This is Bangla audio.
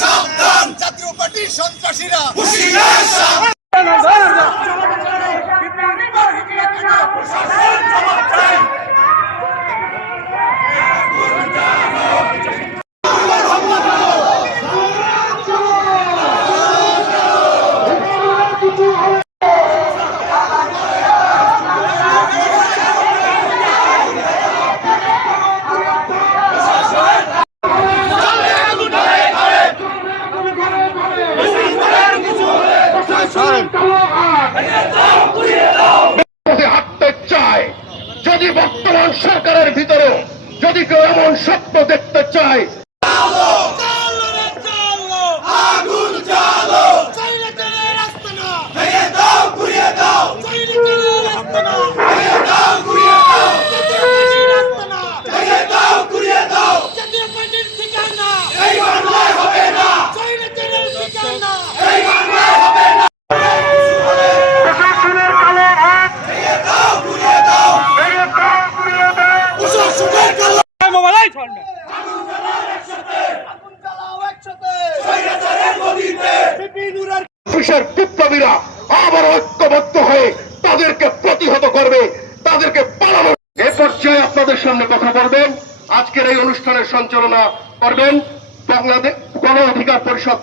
সাবধান, জাতীয় পার্টির সন্ত্রাসীরা হাঁটতে চায়। যদি বর্তমান সরকারের ভিতরে যদি কেউ এমন স্বপ্ন দেখতে চায়, আগুন জ্বালো, ভেঙে দাও, ঘুরিয়ে দাও, ভেঙে দাও, ঘুরিয়ে দাও, ভেঙে দাও, ঘুরিয়ে দাও। এই বাংলায় হবে না, এই বাংলায় হবে না। প্রশাসনের কালো হাত ভেঙে দাও, ঘুরিয়ে দাও, ভেঙে দাও, ঘুরিয়ে দাও। প্রশাসনের কালো মোবাইল ছড়বে আগুন জ্বালাও একসাথে, স্বৈরাচারের গদিতে অফিসের বিপ্লবীরা আবার ঐক্যবদ্ধ হয়ে তাদেরকে প্রতিহত করবে, তাদেরকে পালানো। এ পর্যায়ে আপনাদের সামনে কথা বলবেন, আজকের এই অনুষ্ঠানের সঞ্চালনা করবেন বাংলাদেশ গণ অধিকার পরিষদ